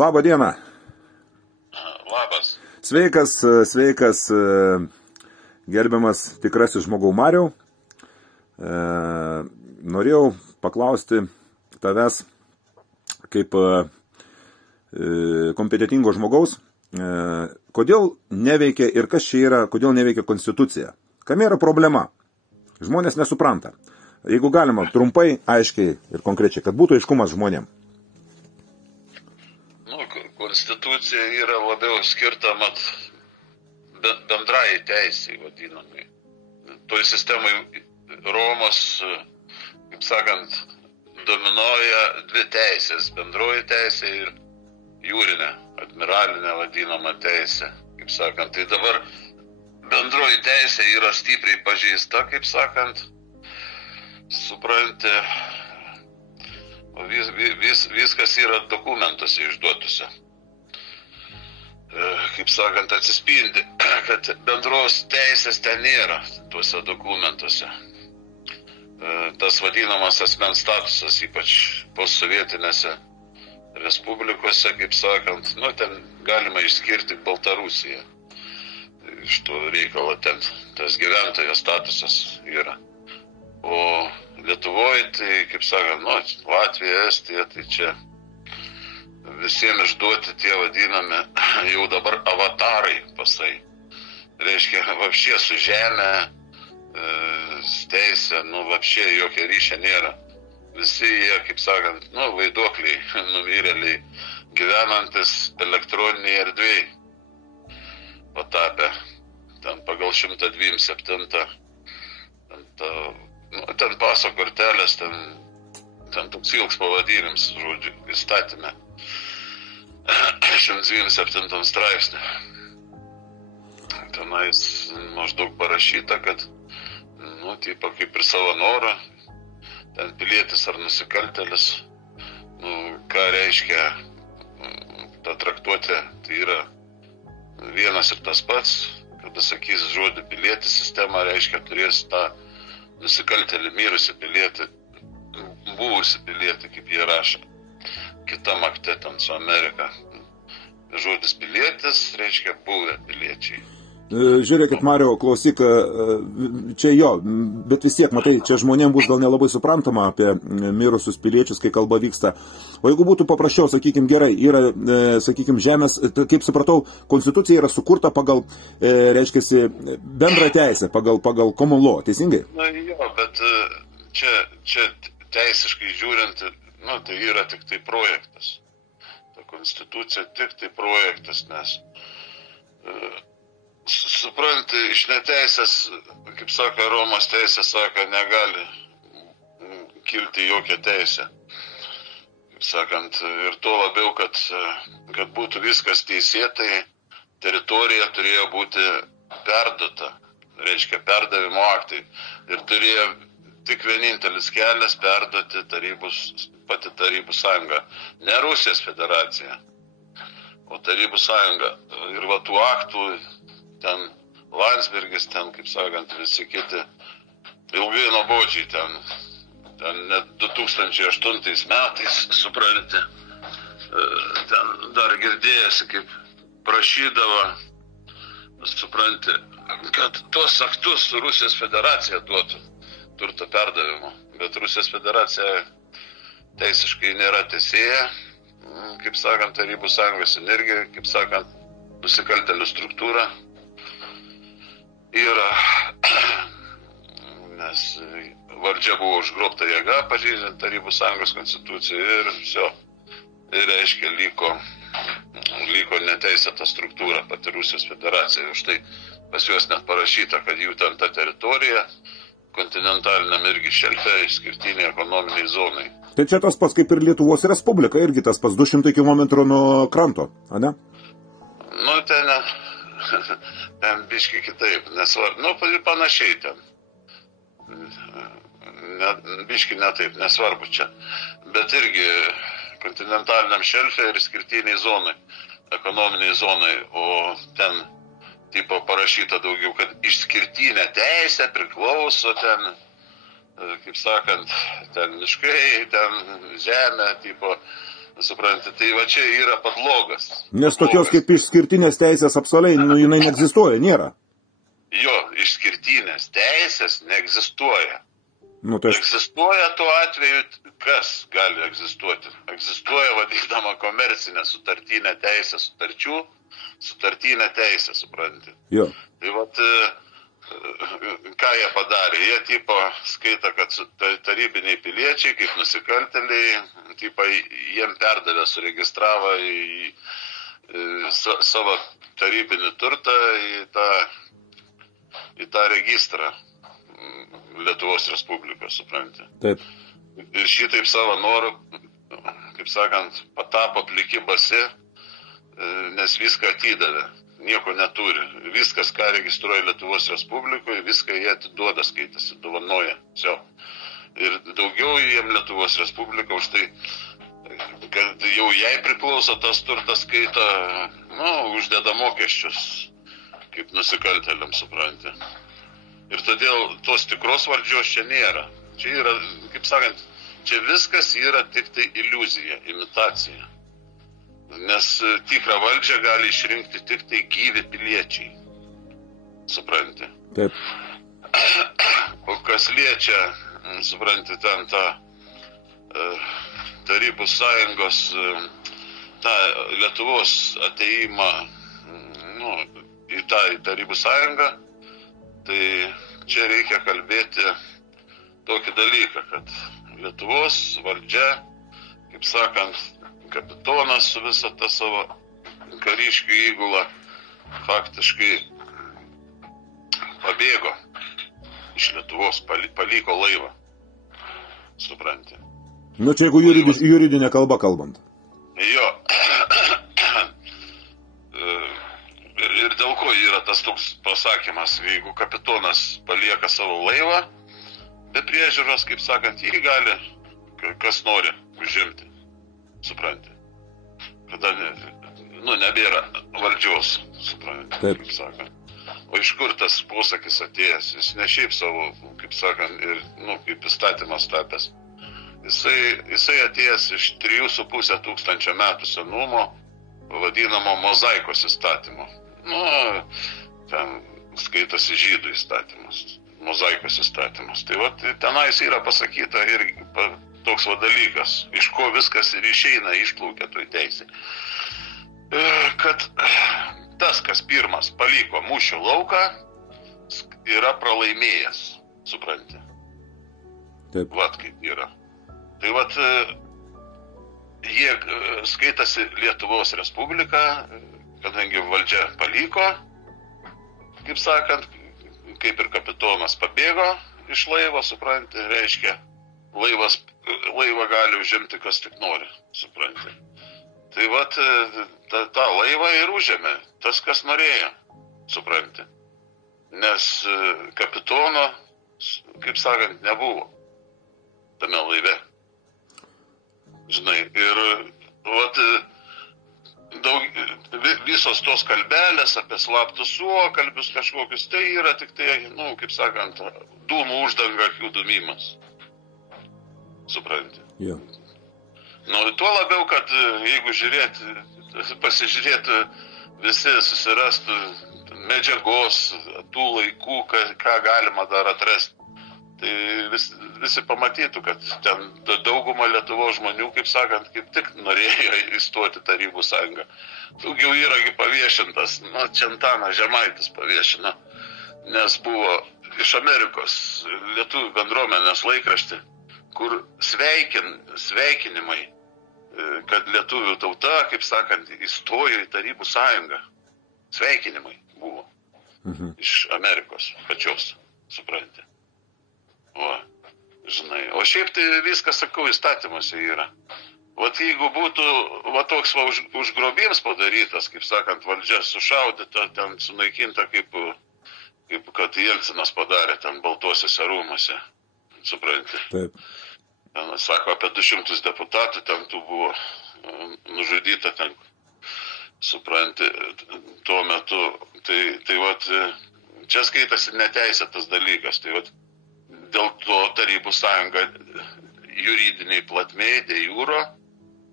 Labą dieną. Labas. Sveikas, gerbiamas tikrasis žmogau Mariau. Norėjau paklausti tavęs kaip kompetentingo žmogaus, kodėl neveikia ir kas čia yra, kodėl neveikia konstitucija. Kam yra problema? Žmonės nesupranta. Jeigu galima, trumpai, aiškiai ir konkrečiai, kad būtų aiškumas žmonėm. Konstitucija yra labiau skirta bendrai teisai, vadinamai. Toj sistemai Romos, kaip sakant, dominuoja dvi teisės. Bendroji teisė ir jūrinė, admiralinė vadinama teisė. Kaip sakant, tai dabar bendroji teisė yra stipriai pažeista, kaip sakant, supranti, viskas yra dokumentuose išduotuose. Kaip sakant, atsispindi, kad bendros teisės ten nėra tuose dokumentuose. Tas vadinamas asmens statusas, ypač postsovietinėse respublikose, kaip sakant, ten galima išskirti Baltarusiją. Iš to reikalo ten tas gyventojo statusas yra. O Lietuvoje, tai, kaip sakant, Latvija, Estija, tai čia visiems išduoti tie vadinami jau dabar avatarai pasai. Reiškia, vapšė su žemė, teisė, vapšė jokio ryšio nėra. Visi jie, kaip sakant, vaiduokliai, numirėliai, gyvenantis elektroniniai erdvėjai patapę. Ten pagal 127, ten paso kortelės, ten toks ilgs pavadinimas, žodžiu, įstatyme. 127 straipsnė. Tenais maždaug parašyta, kad, tipo kaip ir savo norą, ten pilietis ar nusikaltelis, ką reiškia ta traktuotė, tai yra vienas ir tas pats, kada sakys žodį pilietis, sistema reiškia turės tą nusikaltelį, mirusi pilietį, buvusi pilietį, kaip jie rašo. Kitam akte ten su Amerika. Žodis pilietis reiškia buvę piliečiai. Žiūrėkit, Mario, klausyk, čia jo, bet vis tiek, matai, čia žmonėms bus gal nelabai suprantama apie mirusius piliečius, kai kalba vyksta. O jeigu būtų paprasčiau, sakykim, gerai, yra, sakykim, žemės, kaip supratau, konstitucija yra sukurta pagal, reiškiasi, bendrą teisę, pagal common law, teisingai? Jo, bet čia teisiškai žiūrint, tai yra tik tai projektas. Ta konstitucija tik tai projektas, nes supranti, iš neteisės, kaip sako Romos teisė, sako, negali kilti jokią teisę. Kaip sakant, ir tuo labiau, kad būtų viskas teisėtai, teritorija turėjo būti perduota, reiškia perdavimo aktai. Ir turėjo tik vienintelis kelias perduoti pati Tarybų sąjunga, ne Rusijos federacija, o Tarybų sąjunga. Ir va tų aktų, ten Landsbergis, ten, kaip sakant, visi kiti, ilgai nuobodžiai ten net 2008 metais, supranti, ten dar girdėjasi, kaip prašydavo, supranti, kad tuos aktus Rusijos federacija duotų turto perdavimo, bet Rusijos federacija teisiškai nėra teisėja, kaip sakant, Tarybų sąjungos energija, kaip sakant, nusikaltėlių struktūra yra, nes valdžia buvo užgrobta jėga, pažeidžiant Tarybų sąjungos konstituciją ir viso. Ir reiškia, liko neteisėta struktūra pati Rusijos federacija. Už tai pas juos net parašyta, kad jų ten ta teritorija kontinentaliniam irgi šelfe išskirtiniai ekonominiai zonai. Tai čia tas pats kaip ir Lietuvos Respublika, irgi tas pats 200 km nuo kranto, ane? Ten biškai kitaip, nesvarbu, panašiai ten. Biškai netaip, nesvarbu čia. Bet irgi kontinentaliniam šelfe ir išskirtiniai zonai, ekonominiai zonai, o ten tipo parašyta daugiau, kad išskirtinė teisė priklauso ten, kaip sakant, ten miškai, ten žemė, tipo suprantate, tai va čia yra padlogas. Nes tokios kaip išskirtinės teisės absoliai, jinai neegzistuoja, nėra. Jo, išskirtinės teisės neegzistuoja. Tai Egzistuoja tuo atveju, kas gali egzistuoti. Egzistuoja vadinama komercinė sutartinė teisė sutarčių, sutartinė teisė, suprantate. Jo. Tai vat, ką jie padarė? Jie tipo skaita, kad tarybiniai piliečiai, kaip nusikaltėliai, tipo jiem perdavė, suregistravo į savo tarybinį turtą į tą registrą Lietuvos Respublikos, suprantate. Taip. Ir šitaip savo norų, kaip sakant, patapo pliki basi, nes viską atidavė. Nieko neturi. Viskas, ką registruoja Lietuvos Respublikoje, viską jie atiduoda, skaitasi, dovanoja. Все. Ir daugiau jiem Lietuvos Respublika už tai, kad jau jai priklauso tas turtas, skaito, uždeda mokesčius, kaip nusikaltėliams, suprantate. Ir todėl tos tikros valdžios čia nėra. Čia yra, kaip sakant, čia viskas yra tik tai iliuzija, imitacija. Nes tikrą valdžią gali išrinkti tik tai gyvi piliečiai. Suprantate? Taip. O kas liečia, suprantate, ten tą Tarybų sąjungos, tą Lietuvos ateimą, į tą Tarybų sąjungą, tai čia reikia kalbėti tokį dalyką, kad Lietuvos valdžia, kaip sakant, kapitonas su visą tą savo kariškių įgulą faktiškai pabėgo iš Lietuvos, paliko laivą. Suprantate? Čia jeigu juridinė kalba kalbant. Jo. Ir dėl ko yra tas toks pasakymas, jeigu kapitonas palieka savo laivą, be priežiūros, kaip sakant, jį gali, kas nori, užimti. Suprantate? Kada nebėra valdžios, suprantate, kaip sakant. O iš kur tas posakis atėjęs? Jis ne šiaip savo, kaip sakant, ir, kaip įstatymas tapęs. Jisai atėjęs iš 3,5 tūkstančio metų senumo, vadinamo mozaikos įstatymo. Ten skaitasi žydų įstatymas, mozaikos įstatymas. Tai tenais yra pasakyta irgi toks dalykas, iš ko viskas ir išeina, išplaukia toj teisė. Kad tas, kas pirmas paliko mūšio lauką, yra pralaimėjęs, suprantate? Taip. Kaip yra. Tai jie skaitasi Lietuvos Respublika, kadangi valdžia paliko, kaip sakant, kaip ir kapitonas pabėgo iš laivo, suprantate, reiškia, laivą gali užimti kas tik nori, suprantate. Tai tą laivą ir užėmė tas, kas norėjo, suprantate. Nes kapitono, kaip sakant, nebuvo tame laive. Žinai, ir visos tos kalbelės apie slaptus suokalbius kažkokius, tai yra tik tai, kaip sakant, dūmų uždanga akių dūmimas. Suprantate? Jo. Tuo labiau, kad jeigu pasižiūrėtų, visi susirastų medžiagos tų laikų, ką galima dar atrasti. Tai visi pamatytų, kad ten dauguma Lietuvos žmonių, kaip sakant, kaip tik norėjo įstoti Tarybų sąjungą. Daugiau yragi paviešintas, Čentanas Žemaitis paviešino, nes buvo iš Amerikos lietuvių bendruomenės laikraštį, kur sveikinimai, kad lietuvių tauta, kaip sakant, įstojo į Tarybų sąjungą. Sveikinimai buvo iš Amerikos pačios, suprantate. Žinai, o šiaip tai viskas, sakau, įstatymuose yra. Jeigu būtų toks užgrobims padarytas, kaip sakant, valdžia sušaudyta, ten sunaikinta, kaip kad Jelcinas padarė ten Baltuosiuose rūmuose, suprantate. Taip. Ten, sako, apie 200 deputatų ten tų buvo nužudyta ten, suprantate, tuo metu. Tai čia skaitasi neteisėtas dalykas, tai dėl to Tarybų sąjunga juridiniai platmėj, de juro,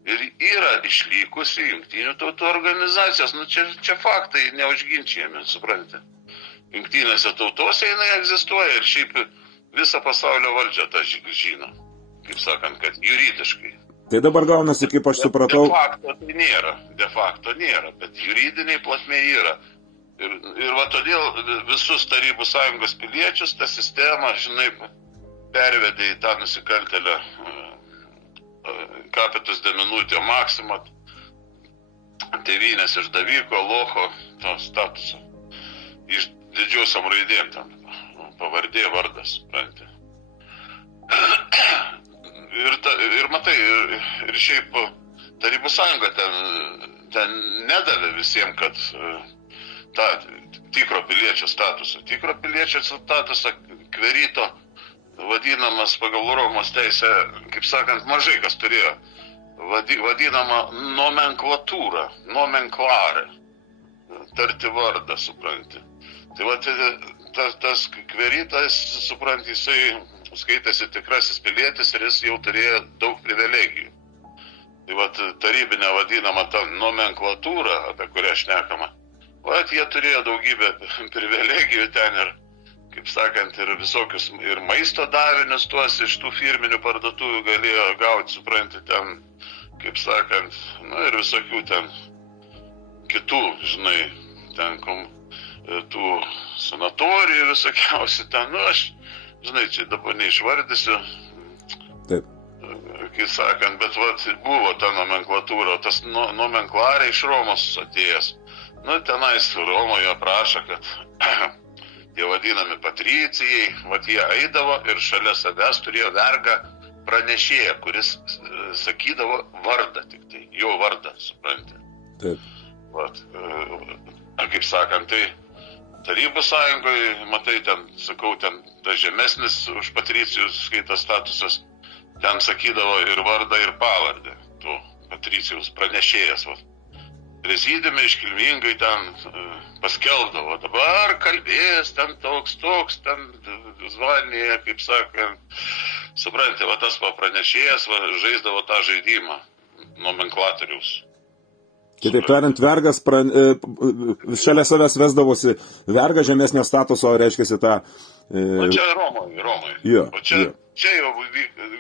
ir yra išlikusi Jungtinių tautų organizacijos. Nu, čia faktai neužginčiami, suprantate. Jungtinėse tautose jinai egzistuoja ir šiaip visą pasaulio valdžią tą žino. Kaip sakant, kad juridiškai. Tai dabar gaunasi, kaip aš supratau. De facto nėra, bet juridiniai plotmėje yra. Ir va todėl visus Tarybų Sąjungos piliečius tą sistemą, žinai, pervedė į tą nusikaltėlę Capitus Deminutio Maxima, tėvynės išdaviko, locho, to statuso. Iš didžiosiom raidėm ten, pavardė, vardas, supranti. Ir matai, ir šiaip Tarybų Sąjunga ten nedavė visiems, kad tą tikro piliečio statusą. Tikro piliečio statusą kverito vadinamas pagal Romos teisę, kaip sakant, mažai kas turėjo. Vadinama nomenklatūra, nomenklare. Tarti vardą, supranti. Tai va, tas kveritas, supranti, jisai skaitėsi tikrasis pilietis ir jis jau turėjo daug privilegijų. Tai va, tarybinė vadinama ta nomenklatūra, apie kurią šnekama. Va, jie turėjo daugybę privilegijų ten ir, kaip sakant, ir visokius, ir maisto davinius tuos iš tų firminių parduotuvių galėjo gauti, supranti, ten, kaip sakant, nu ir visokių ten kitų, žinai, ten tų sanatorijų visokiausi ten, nu aš, žinai, čia dabar neišvardysiu, taip, kaip sakant, bet va, buvo ta nomenklatūra, tas nomenklarė iš Romos atėjęs. Nu, tenais Romoje prašo, kad tie vadinami patricijai, vat jie eidavo ir šalia savęs turėjo vergą pranešėją, kuris sakydavo vardą tik tai, jo vardą, supranti. Taip. Vat, kaip sakant, tai Tarybų Sąjungoje, matai, ten, sakau, ten tas žemesnis už patricijus skaitas statusas, ten sakydavo ir vardą, ir pavardę, tų patricijus pranešėjas, vat. Prezidiume iškilmingai ten paskelbdavo, dabar kalbės ten toks, ten zvanėje, kaip sakant, suprantate, va tas pranešėjas žaisdavo tą žaidimą nomenklatoriaus. Kitaip tariant, vergas šalia savęs vesdavosi vergą žemesnio statuso, reiškiasi tą... O čia Romoje. Jo, o čia jau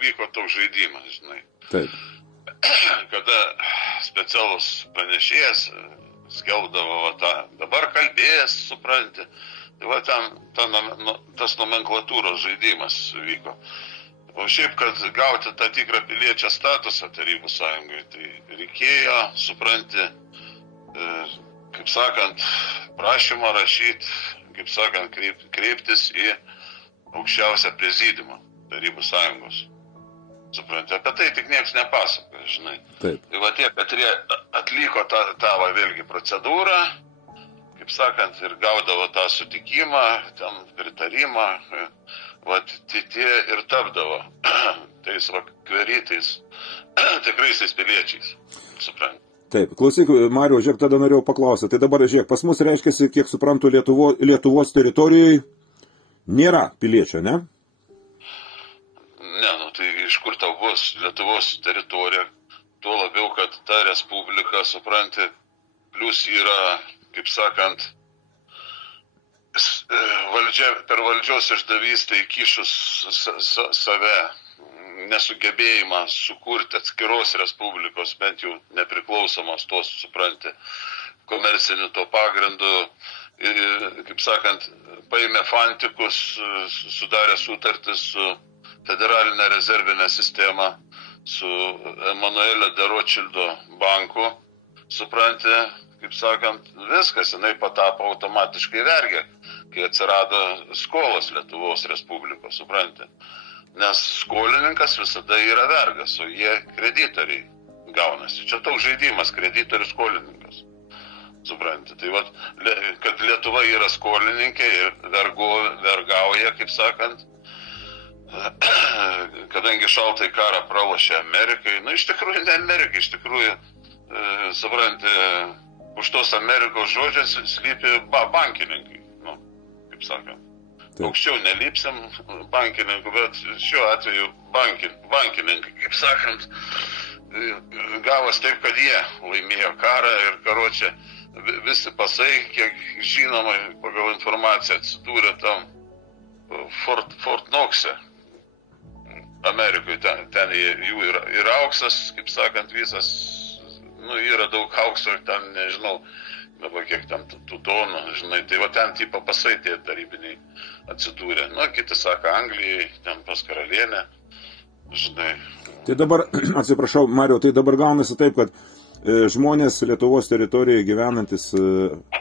vyko toks žaidimas, žinai. Taip. Kada specialus pranešėjas skelbdavo va tą, dabar kalbės, supranti, tai va tas nomenklatūros žaidimas vyko. O šiaip, kad gauti tą tikrą piliečio statusą Tarybų Sąjungai, tai reikėjo, supranti, kaip sakant, prašymą rašyti, kaip sakant, kreiptis į aukščiausią prezidiumą Tarybų Sąjungos. Supranti, apie tai tik nieks nepasakoja, žinai. Taip. Tai va tie, kad jie atliko tą vėlgi procedūrą, kaip sakant, ir gaudavo tą sutikimą, ten pritarimą, va tie ir tapdavo tais va kveritais, tikraisiais piliečiais, supranti. Taip, klausyk, Mariau, žiūrėk, tada norėjau paklausyti. Tai dabar, žiūrėk, pas mus reiškiasi, kiek suprantu, Lietuvos teritorijoje nėra piliečio, ne? Ne, nu tai iš kur tau bus Lietuvos teritorija, tuo labiau, kad ta respublika, supranti, plus yra, kaip sakant, per valdžios išdavystę įkišus save nesugebėjimą sukurti atskiros respublikos, bent jau nepriklausomos tos, supranti, komercinių to pagrindų, kaip sakant, paėmė fantikus, sudarė sutartis su federalinę rezervinę sistemą, su Emanuelio de Rothschildo banku, supranti, kaip sakant, viskas, jinai patapo automatiškai vergė, kai atsirado skolos Lietuvos Respublikos, supranti. Nes skolininkas visada yra vergas, o jie kreditoriai gaunasi. Čia toks žaidimas, kreditorius skolininkas, supranti. Tai vat, kad Lietuva yra skolininkė ir vergauja, kaip sakant, kadangi šaltąjį karą pralošė Amerikai, nu iš tikrųjų ne Amerikai, iš tikrųjų, supranti, už tos Amerikos žodžiais slypi bankininkai, nu, kaip sakant. Aukščiau nelipsim bankininkų, bet šiuo atveju bankininkai, kaip sakant, gavos taip, kad jie laimėjo karą ir karočią visi pasai, kiek žinoma pagal informaciją, atsidūrė tam Fort Knox'e, Amerikoje. Ten jų yra auksas, kaip sakant, visas, yra daug aukso ir ten, nežinau, dabar kiek ten tų tonų, žinai, tai va ten tipo pasai tie tarybiniai atsidūrė. Kiti sako Anglijai, ten pas karalienę, žinai. Tai dabar, atsiprašau, Mariau, tai dabar gaunasi taip, kad žmonės Lietuvos teritorijoje gyvenantis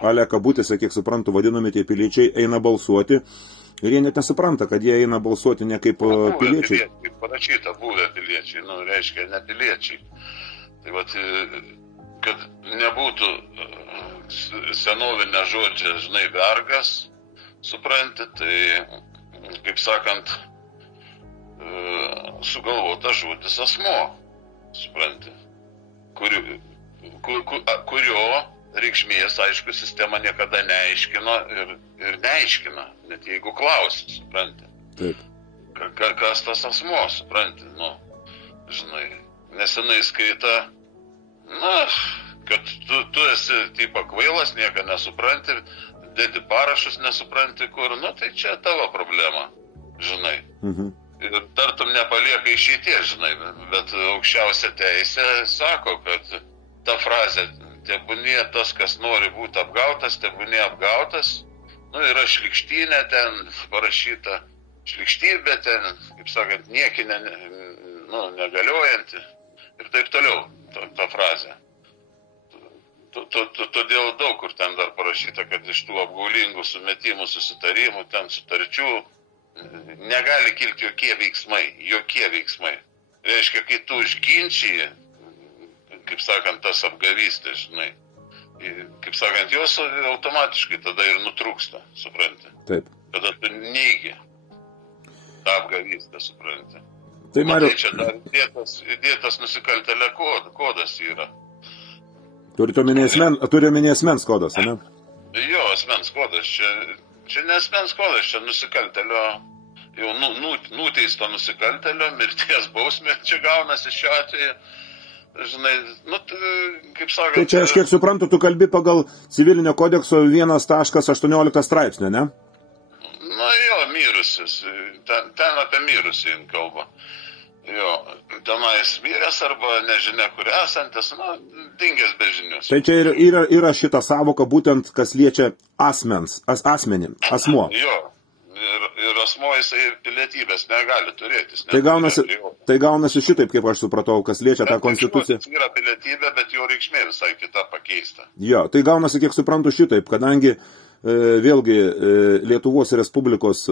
ale kabutėse, kiek suprantu, vadinami tie piliečiai, eina balsuoti ir jie net nesupranta, kad jie eina balsuoti ne kaip piliečiai. Kaip parašyta, buvę piliečiai, reiškia ne piliečiai. Tai vat, kad nebūtų senovinė žodžia, žinai, vergas, supranti, tai, kaip sakant, sugalvota žodis asmuo, supranti, kurio reikšmės, aišku, sistema niekada neaiškino ir neaiškina, net jeigu klausi, supranti. Taip. Kas tas asmuo, supranti, žinai, nesenai skaita, kad tu esi tipo kvailas, nieko nesupranti, dėti parašus nesupranti kur, tai čia tavo problema, žinai. Mhm. Ir tartum nepalieka išeities, žinai, bet aukščiausia teisė sako, kad ta frazė, tebūnie tas, kas nori būti apgautas, tebūnie apgautas, yra šlykštynė ten parašyta, šlykštybė ten, kaip sakant, niekinė, negaliojanti ir taip toliau, ta frazė. Todėl daug kur ten dar parašyta, kad iš tų apgaulingų sumetimų, susitarimų, ten sutarčių negali kilti jokie veiksmai. Reiškia, kai tu užginčiji, kaip sakant, tas apgavystės, žinai, kaip sakant, jos automatiškai tada ir nutrūksta, supranti. Taip. Kada tu neigi tą apgavystę, supranti. Tai, Mariau, čia dar įdėtas nusikaltėlio kodas yra. Turi omenyje asmens kodas, ne? Jo, asmens kodas. Čia ne asmens kodas, čia nusikaltėlio, jau nuteisto nusikaltėlio, mirties bausmė čia gaunasi šiuo atveju. Žinai, kaip sakant... Tai čia, aš kiek suprantu, tu kalbi pagal civilinio kodekso 1.18 straipsnį, ne? Jo, mirusis. Ten apie mirusį kalba. Jo, tenais miręs arba nežinia kur esantis, dingęs be žinios. Tai čia yra šita savoka būtent, kas liečia asmenį, asmuo. Jo, ir asmuo jisai pilietybės negali turėti. Tai gaunasi šitaip, kaip aš supratau, kas liečia tą konstituciją. Tai yra pilietybė, bet jo reikšmė visai kita pakeista. Jo, tai gaunasi, kiek suprantu, šitaip, kadangi vėlgi Lietuvos Respublikos,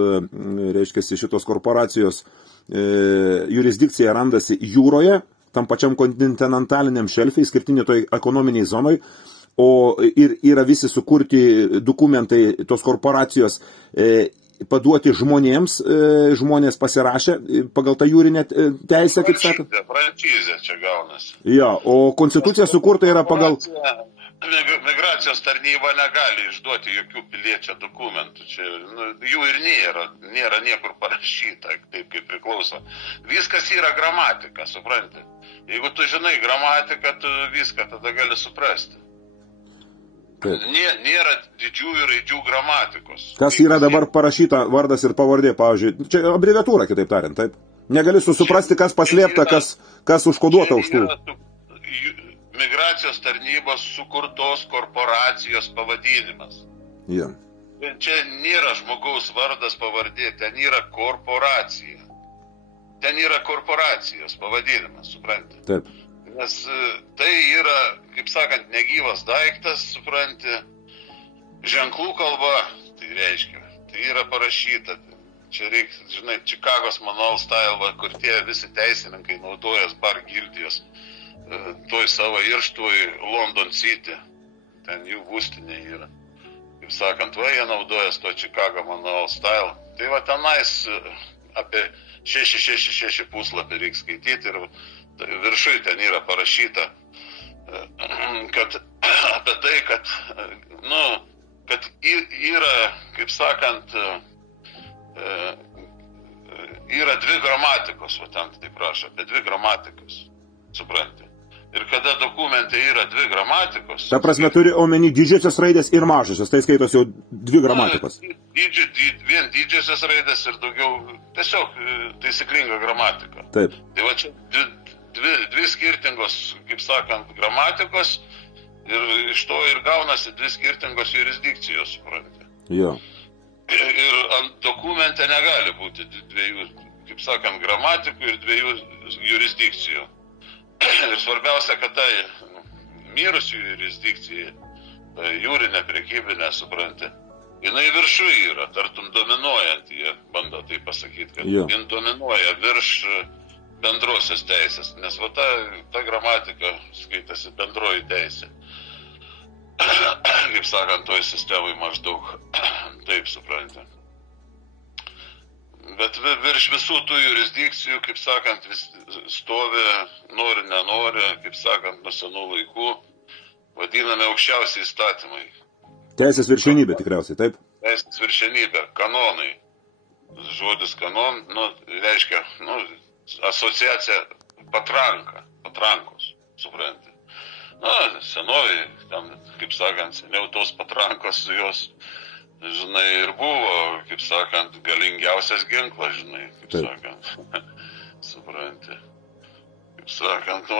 reiškia, šitos korporacijos jurisdikcija randasi jūroje, tam pačiam kontinentaliniam šelfe, išskirtinė toj ekonominiai zonoj, ir yra visi sukurti dokumentai tos korporacijos paduoti žmonėms, žmonės pasirašė pagal tą jūrinę teisę, kaip sakant. Frančizė čia gaunasi. Jo, o konstitucija sukurta yra pagal... Migracijos tarnyba negali išduoti jokių piliečio dokumentų. Čia, jų ir nėra niekur parašyta, taip kaip priklauso. Viskas yra gramatika, supranti. Jeigu tu žinai gramatiką, tu viską tada gali suprasti. Nėra didžiųjų raidžių gramatikos. Kas yra dabar parašyta vardas ir pavardė, pavyzdžiui, čia abreviatūra, kitaip tariant, taip? Negali suprasti, kas paslėpta, kas užkoduota už tų. Migracijos tarnybos sukurtos korporacijos pavadinimas. Yeah. Čia nėra žmogaus vardas pavardė, ten yra korporacija. Ten yra korporacijos pavadinimas, supranti? Taip. Nes tai yra, kaip sakant, negyvas daiktas, supranti, ženklų kalba, tai reiškia, tai yra parašyta. Čia reikia, žinai, Čikagos Manual Style, kur tie visi teisininkai naudojas bar gildijos. Toj savo irštoj London City, ten jų būstinė yra. Kaip sakant, jie naudojas to Chicago Manual Style. Tai va tenais apie 666 puslapį reikia skaityti ir viršui ten yra parašyta, kad apie tai, kad yra, kaip sakant, yra dvi gramatikos, va ten taip rašo, apie dvi gramatikos, supranti. Ir kada dokumente yra 2 gramatikos. Ta prasme, turi omeny didžiosios raidės ir mažosios, tai skaitos jau 2 gramatikos. Vien didžiosios raidės ir daugiau tiesiog taisyklinga gramatika. Taip. Tai va čia dvi skirtingos, kaip sakant, gramatikos ir iš to ir gaunasi 2 skirtingos jurisdikcijos, suprantate. Jo. Ir ant dokumente negali būti 2, kaip sakant, gramatikų ir 2 jurisdikcijų. Ir svarbiausia, kad tai mirusių jurisdikcija, jūrinė, prekybinė, supranti, jinai viršų yra, tartum dominuojant, jie bando tai pasakyti, kad jin dominuoja virš bendrosios teisės, nes va ta gramatika skaitasi bendroji teisė. Kaip sakant, toj sistemai maždaug taip, supranti. Bet virš visų tų jurisdikcijų, kaip sakant, stovi, nori, nenori, kaip sakant, nuo senų laikų, vadiname aukščiausiai įstatymai. Teisės viršenybė tikriausiai, taip? Teisės viršenybė, kanonai. Žodis kanon, reiškia, asociacija patrankos, supranti. Senoviai, ten, kaip sakant, seniau tos patrankos jos, žinai, ir buvo, kaip sakant, galingiausias ginklas, žinai, kaip sakant, supranti. Kaip sakant,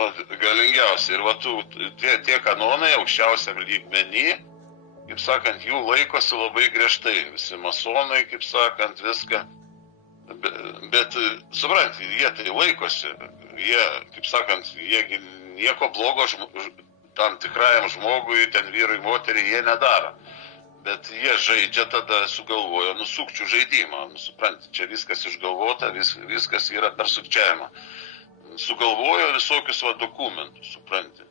galingiausia. Ir va tie kanonai aukščiausiam lygmenį, kaip sakant, jų laikosi labai griežtai. Visi masonai, kaip sakant, viską. Bet, supranti, jie tai laikosi. Jie, kaip sakant, jie nieko blogo tam tikrajam žmogui, ten vyrui, moteriai, jie nedaro. Bet jie žaidžia tada, sugalvoja sukčių žaidimą. Supranti, čia viskas išgalvota, viskas yra per sukčiavimą. Sugalvojo visokius dokumentus, supranti.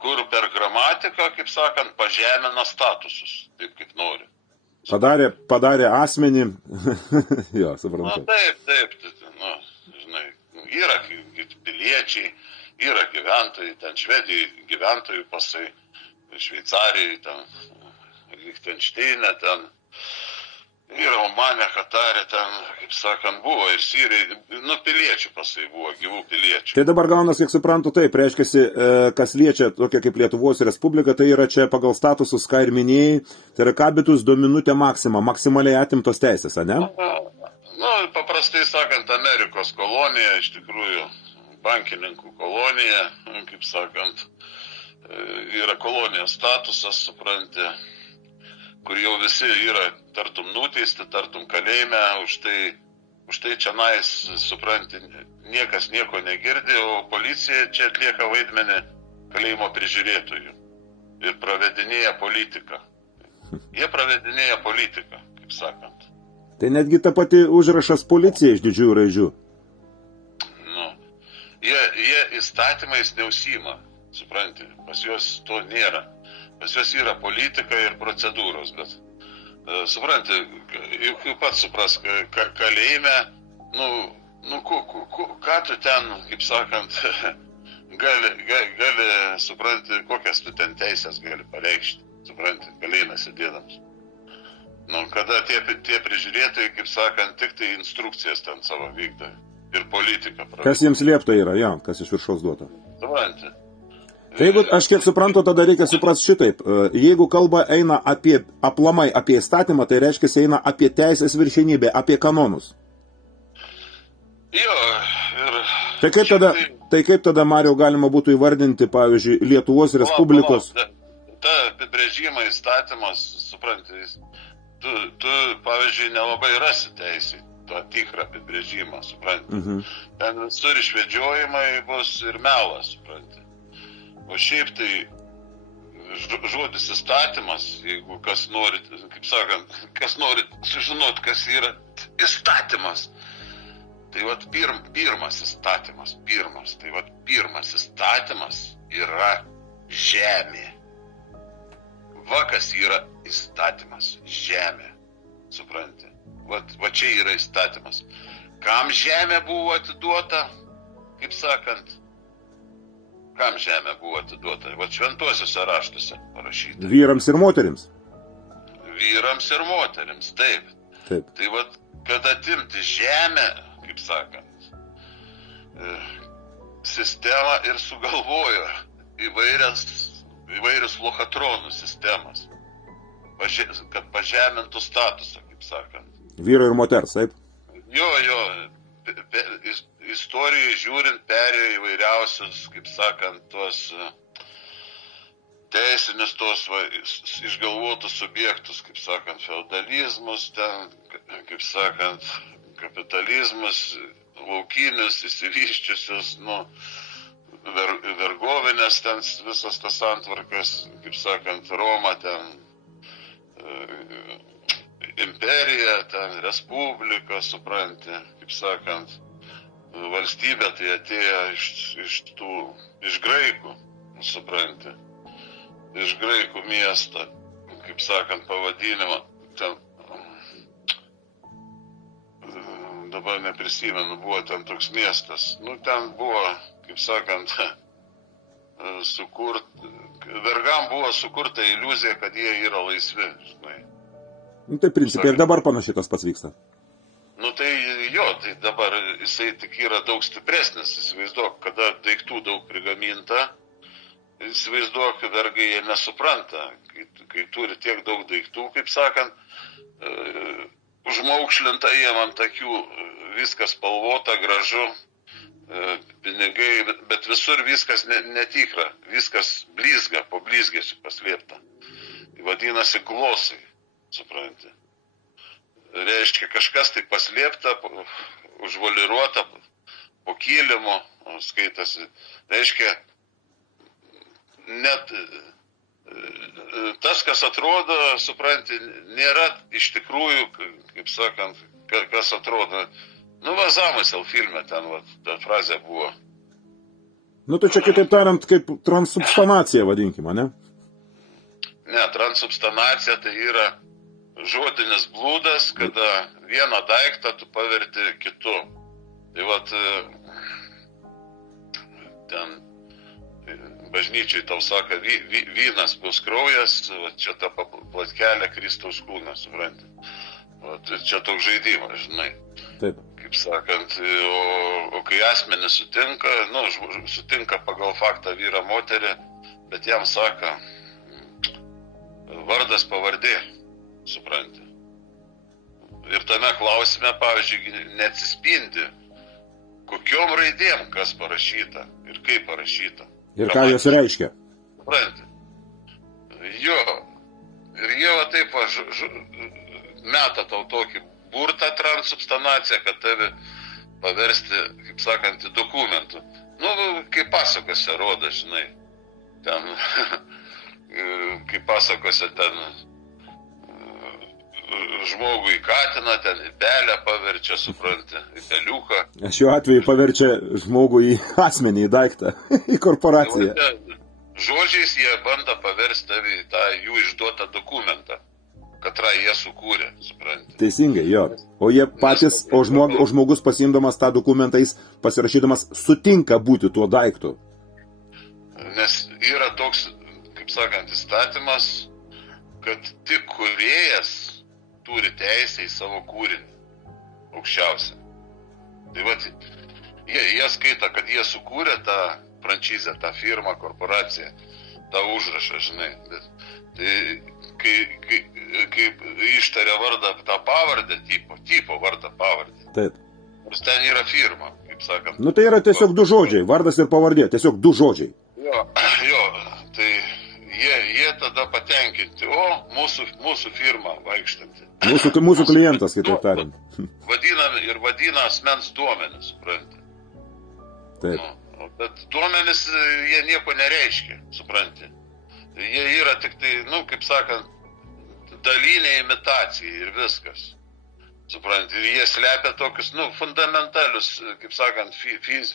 Kur per gramatiką, kaip sakant, pažemina statusus, taip kaip nori. Padarė asmenį. Jo, suprantu. Taip, žinai, yra piliečiai, yra gyventojai, ten Švedijai gyventojų pasai, Šveicarijai, ten Lichtenšteine, ten yra Omanė, Katarė, ten, kaip sakant, buvo ir Sirijai, piliečių pasai buvo, gyvų piliečių. Tai dabar gaunas, kiek suprantu, taip, reiškiasi, kas liečia tokia kaip Lietuvos Respublika, tai yra čia pagal statusus, ką ir minėjai, tai yra kabitus dominutė maksima, maksimaliai atimtos teisės, ne? Paprastai sakant, Amerikos kolonija, iš tikrųjų, bankininkų kolonija, kaip sakant, yra kolonijos statusas, supranti, kur jau visi yra tartum nuteisti, tartum kalėjime, už tai čia nais, supranti, niekas nieko negirdi, o policija čia atlieka vaidmenį kalėjimo prižiūrėtojų ir pravedinėja politiką. Jie pravedinėja politiką, kaip sakant. Tai netgi ta pati užrašas policija iš didžiųjų raidžių. Jie įstatymais neužsiima, supranti, pas juos to nėra. Pas juos yra politika ir procedūros, bet, supranti, juk pats supras, kalėjime, ką tu ten, kaip sakant, gali, supranti, kokias tu ten teisės gali pareikšti, supranti, kalėjime sėdėdams. Kada tie prižiūrėtojai, kaip sakant, tik tai instrukcijas ten savo vykdo ir politiką. Kas jiems liepta yra, kas iš viršaus duota. Supranti. Tai jeigu aš kiek suprantu, tada reikia suprasti šitaip. Jeigu kalba eina aplamai apie įstatymą, tai reiškia eina apie teisės viršenybę, apie kanonus. Jo, ir... Tai kaip tada, Mariau, galima būtų įvardinti, pavyzdžiui, Lietuvos Respublikos... Ta apibrėžimo įstatymas, supranti, tu pavyzdžiui, nelabai rasi teisį tą tikrą apibrėžimą, supranti. Ten visur išvedžiojimai bus ir melas, supranti. O šiaip tai žodis įstatymas, jeigu kas nori, kaip sakant, kas nori sužinoti, kas yra įstatymas, tai vat pirmas įstatymas yra žemė. Va kas yra įstatymas, žemė, supranti. Va čia yra įstatymas. Kam žemė buvo atiduota, kaip sakant, kam žemė buvo atiduota? Va šventuosiuose raštuose parašyta. Vyrams ir moterims. Vyrams ir moterims, taip. Tai va, kad atimti žemę, kaip sakant, sistemą ir sugalvojo įvairius lochatronų sistemas, kad pažemintų statusą, kaip sakant. Vyro ir moters, taip? Jo, istorijai žiūrint perėjo įvairiausius, kaip sakant, tuos teisinius, tuos išgalvotus subjektus, kaip sakant, feudalizmus, ten, kaip sakant, kapitalizmus, laukinius, įsivyščiusius, vergovinės, ten visas tas santvarkas, kaip sakant, Roma, ten imperija, ten respublika, supranti, kaip sakant, valstybė tai atėjo iš graikų, supranti, iš graikų miesto, kaip sakant, pavadinimą, ten, dabar neprisimenu, buvo ten toks miestas, ten buvo, kaip sakant, vergam buvo sukurta iliuzija, kad jie yra laisvi, žinai. Tai principai ir dabar panašiai tas pats vyksta. Tai jo, tai dabar jisai tik yra daug stipresnis, įsivaizduok, kada daiktų daug prigaminta, įsivaizduok, vergai jie nesupranta, kai turi tiek daug daiktų, kaip sakant, užmaukšlinta jiem ant akių, viskas spalvota, gražu, pinigai, bet visur viskas netikra, viskas blizga, po blizgėsiu paslėpta. Vadinasi glosai, supranti. Reiškia, kažkas tai paslėpta, užvoliruota, po kilimu, skaitasi. Reiškia, net tas, kas atrodo, supranti, nėra iš tikrųjų, kaip sakant, kas atrodo. Zamysel filme ten, ta frazė buvo. Tai čia kitaip tariant, kaip transsubstanacija vadinkime, ne? Ne, transsubstanacija tai yra žodinis blūdas, kada vieną daiktą tu paverti kitu. Tai ten bažnyčiai tau sako, vynas bus kraujas, čia ta platkelė Kristaus kūnas, supranti. Čia toks žaidimas, žinai. Taip. Kaip sakant, o kai asmenys sutinka pagal faktą vyrą moterį, bet jam sako, vardas pavardė, supranti. Ir tame klausime, pavyzdžiui, neatsispindi, kokiom raidėm kas parašyta ir kaip parašyta. Ir ką jos reiškia. Supranti. Jo. Ir jie taip meta tau tokį burtą transsubstanaciją, kad tave paversti, kaip sakant, dokumentų. Kaip pasakose rodo, žinai. Ten, kaip pasakose ten žmogų į katiną, ten į pelę paverčia, supranti, į peliuką. Šiuo atveju paverčia žmogų į asmenį, į daiktą, į korporaciją. Žodžiais jie bando paversti tavį į tą jų išduotą dokumentą, katrą jie sukūrė, supranti. Teisingai, jo. O jie patys, o žmogus pasiimdamas tą dokumentą, jis pasirašydamas sutinka būti tuo daiktu. Nes yra toks, kaip sakant, įstatymas, kad tik kūrėjas turi teisę į savo kūrinį aukščiausią. Tai jie skaita, kad jie sukūrė tą frančizę, tą firmą, korporaciją, tą užrašą, žinai. Tai kai ištaria vardą, tą pavardę, tipo vardą pavardę. Taip. Nors ten yra firma, kaip sakant. Tai yra tiesiog du žodžiai, vardas ir pavardė, tiesiog du žodžiai. Jo, tai jie tada patenkinti, mūsų firma vaikštanti. Mūsų klientas, kitaip tariant. Vadina asmens duomenis, supranti. Taip. Bet duomenis jie nieko nereiškia, supranti. Jie yra tik tai, kaip sakant, dalinė imitacija ir viskas. Supranti, ir jie slepia tokius, fundamentalius, kaip sakant,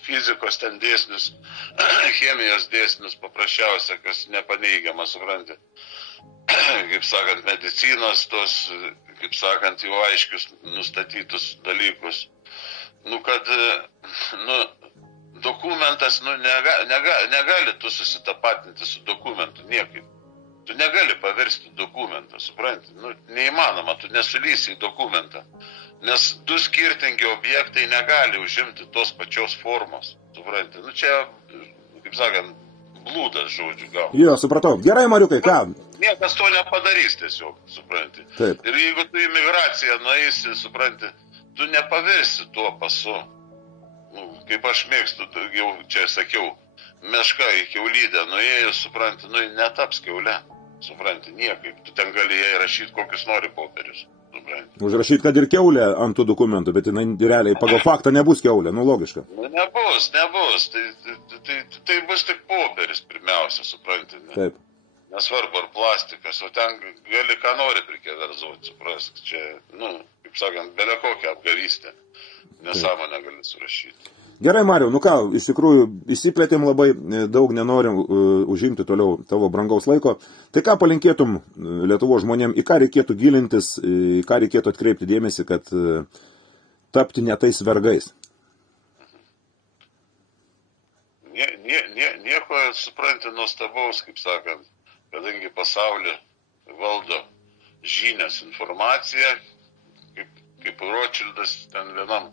fizikos ten dėsnius, chemijos dėsnius, paprasčiausia, kas nepaneigiama, supranti. Kaip sakant, medicinos tos, kaip sakant, jau aiškius nustatytus dalykus. Kad, dokumentas, negali tu susitapatinti su dokumentu niekaip. Tu negali paversti dokumentą, supranti? Neįmanoma, tu nesulysi į dokumentą. Nes du skirtingi objektai negali užimti tos pačios formos, supranti. Nu, čia, kaip sakant, blūdas žodžių gal. Jo, supratau. Gerai, Mariukai, ką? Niekas to nepadarys tiesiog, supranti. Taip. Ir jeigu tu į migraciją nueisi, supranti, tu nepavirsi tuo pasu. Nu, kaip aš mėgstu, jau čia sakiau, meška į kiaulydę nuėjus, supranti, nu, netaps kiaulė. Supranti, niekaip. Tu ten gali jai rašyti kokius nori popierius. Supranti. Užrašyti, kad ir kiaulė ant tų dokumentų, bet jinai realiai pagal faktą nebus kiaulė, nu logiška. Nu, nebus. Tai bus tik popieris pirmiausia, supranti. Ne? Taip. Nesvarbu, ar plastikas, o ten gali ką nori prikeverzuoti, suprask. Čia, nu, kaip sakant, belia kokią apgavystę. Nesąmonę gali surašyti. Gerai, Mariau, nu ką, iš tikrųjų, įsiplėtėm labai, daug nenorim užimti toliau tavo brangaus laiko. Tai ką palinkėtum Lietuvos žmonėm, į ką reikėtų gilintis, į ką reikėtų atkreipti dėmesį, kad tapti ne tais vergais? Nieko, supranti, nuostabaus, kaip sakant, kadangi pasaulį valdo žinias, informacija, kaip Rothschildas ten vienam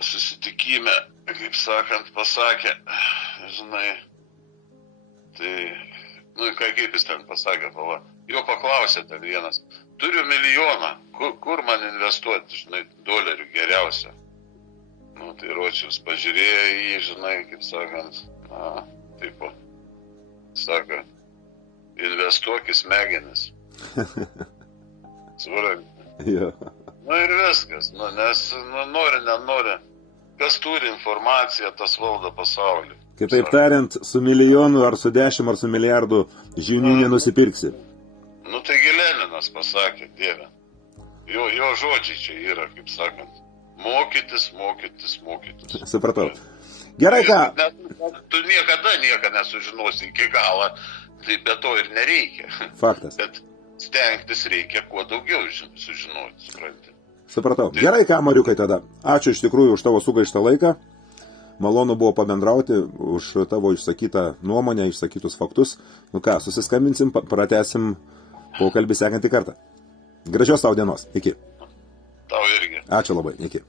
susitikime, kaip sakant, pasakė, žinai, tai, nu, kaip jis ten pasakė, jo paklausė ten vienas, turiu milijoną, kur man investuoti, žinai, dolerių geriausia. Nu, tai Rothschildas pažiūrėjo į jį, žinai, kaip sakant, taip, sako, investuok į smegenis. Supranti. Ja. Nu ir viskas, nu, nes nori, nenori. Kas turi informaciją, tas valdo pasaulį. Kitaip tariant, su milijonu ar su 10 ar su milijardu žinių nenusipirksi. Nu taigi Leninas pasakė, Dieve. Jo žodžiai čia yra, kaip sakant, mokytis. Supratau. Gerai, ką? Tu niekada nieką nesužinosi iki galo, tai be to ir nereikia. Faktas. Bet stengtis reikia kuo daugiau sužinoti, supranti. Supratau. Gerai, ką, Mariukai, tada. Ačiū iš tikrųjų už tavo sugaištą laiką. Malonu buvo pabendrauti už tavo išsakytą nuomonę, išsakytus faktus. Nu ką, susiskambinsim, pratęsim pokalbį sekantį kartą. Gražios tau dienos. Iki. Tau irgi. Ačiū labai. Iki.